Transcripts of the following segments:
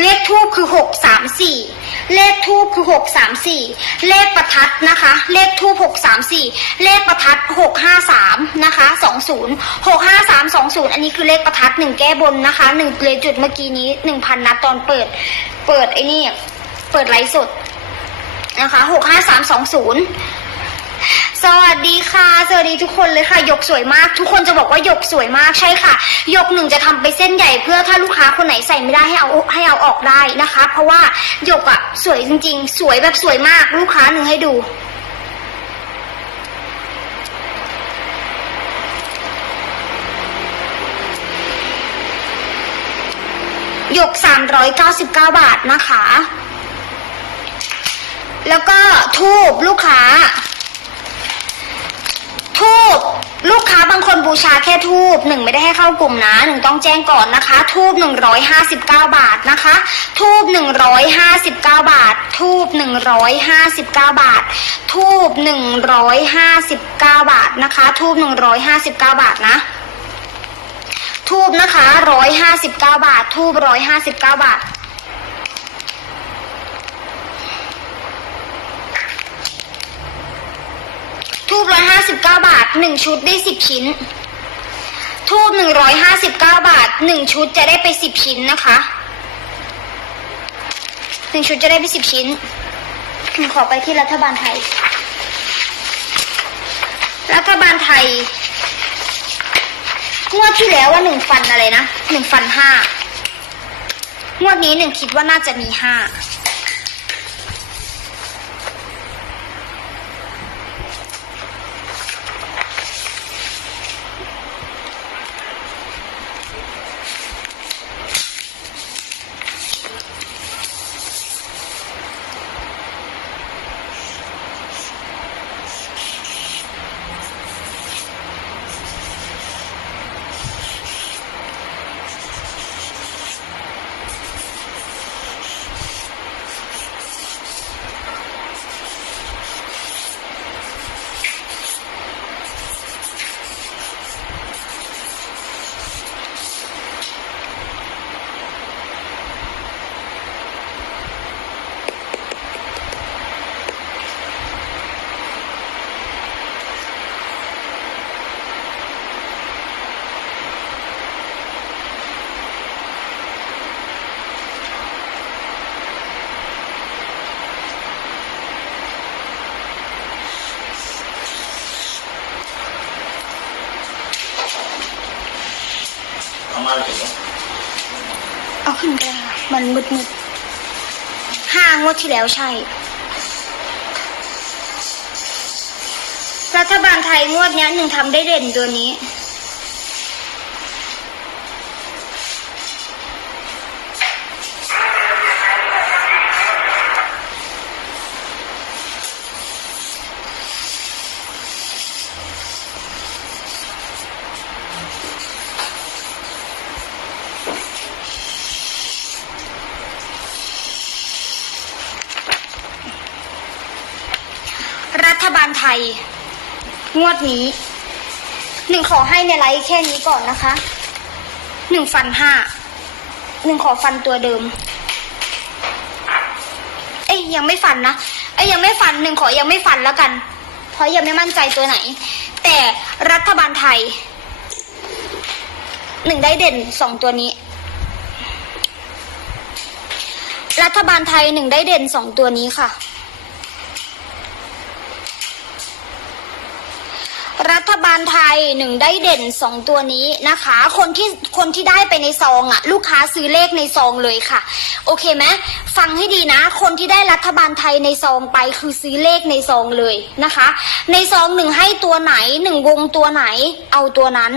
เลขทูบคือหกสามสี่เลขทูบคือหกสามสี่เลขประทัดนะคะ เลขทูบหกสามสี่เลขประทัดหกห้าสามนะคะสองศูนย์หกห้าสามสองศูนย์อันนี้คือเลขประทัดหนึ่งแก้บนนะคะหนึ่งเลยจุดเมื่อกี้นี้หนึ่งพันนัดตอนเปิด เปิดไอ้นี่ เปิดไลฟ์สดนะคะหกห้าสามสองศูนย์ สวัสดีค่ะ สวัสดีทุกคนเลยค่ะหยกสวยมาก ทุกคนจะบอกว่าหยกสวยมากใช่ค่ะหยกหนึ่งจะทำไปเส้นใหญ่เพื่อถ้าลูกค้าคนไหนใส่ไม่ได้ให้เอาให้เอาออกได้นะคะ เพราะว่าหยกอะสวยจริง ๆ สวยแบบสวยมากลูกค้าหนึ่งให้ดูหยก 399 บาทนะคะ แล้วก็ทูบลูกค้า ลูกค้าบางคนบูชาแค่ทูบหนึ่งไม่ได้ให้เข้ากลุ่มนะหนึ่งต้องแจ้งก่อนนะคะ ทูบหนึ่งร้อยห้าสิบเก้าบาทนะคะ ทูบหนึ่งร้อยห้าสิบเก้าบาท ทูบหนึ่งร้อยห้าสิบเก้าบาท ทูบหนึ่งร้อยห้าสิบเก้าบาทนะคะ ทูบหนึ่งร้อยห้าสิบเก้าบาทนะทูบนะคะร้อยห้าสิบเก้าบาท ทูบร้อยห้าสิบเก้าบาท ทูบร้อยห้าบเก้าบาทหนึ่งชุดได้สิบชิ้น ทูบหนึ่งร้อยห้าสิบเก้าบาทหนึ่งชุดจะได้ไปสิบชิ้นนะคะหนึ่งชุดจะได้ไปสิบชิ้นขอไปที่รัฐบาลไทย รัฐบาลไทยงวดที่แล้วว่าหนึ่งฟันอะไรนะหนึ่งฟันห้างวดนี้หนึ่งคิดว่าน่าจะมีห้า เอามาถึงเอาขึ้นไปค่ะมันมืดมืดๆห้างวดที่แล้วใช่ รัฐบาลไทยงวดเนี้ยหนึ่งทำได้เด่นตัวนี้ ฐบาลไทย งวดนี้ หนึ่งขอให้ในไลฟ์แค่นี้ก่อนนะคะ หนึ่งฟันห้า หนึ่งขอฟันตัวเดิม เอ้ยยังไม่ฟันนะ เอ้ยยังไม่ฟันหนึ่งขอยังไม่ฟันแล้วกัน เพราะยังไม่มั่นใจตัวไหน แต่รัฐบาลไทย หนึ่งได้เด่นสองตัวนี้รัฐบาลไทยหนึ่งได้เด่นสองตัวนี้ค่ะ รัฐบาลไทยหนึ่งได้เด่นสองตัวนี้นะคะ คนที่คนที่ได้ไปในซองอะ่ะลูกค้าซื้อเลขในซองเลยค่ะ โอเคไหมฟังให้ดีนะ คนที่ได้รัฐบาลไทยในซองไปคือซื้อเลขในซองเลยนะคะ ในซองหนึ่งให้ตัวไหนหนึ่งวงตัวไหนเอาตัวนั้น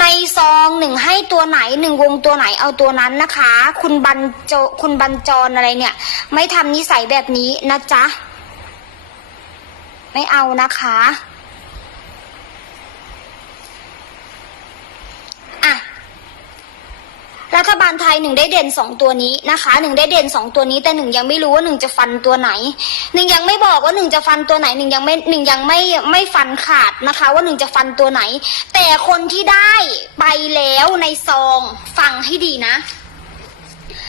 ในซองหนึ่งให้ตัวไหนหนึ่งวงตัวไหนเอาตัวนั้นนะคะ คุณบันโจคุณบันจรอะไรเนี่ย ไม่ทำนิสัยแบบนี้นะจ๊ะไม่เอานะคะ รัฐบาลไทยหนึ่งได้เด่นสองตัวนี้นะคะหนึ่งได้เด่นสองตัวนี้แต่หนึ่งยังไม่รู้ว่าหนึ่งจะฟันตัวไหนหนึ่งยังไม่บอกว่าหนึ่งจะฟันตัวไหนหนึ่งยังไม่หนึ่งยังไม่ไม่ฟันขาดนะคะ ว่าหนึ่งจะฟันตัวไหน แต่คนที่ได้ไปแล้วในซองฟังให้ดีนะ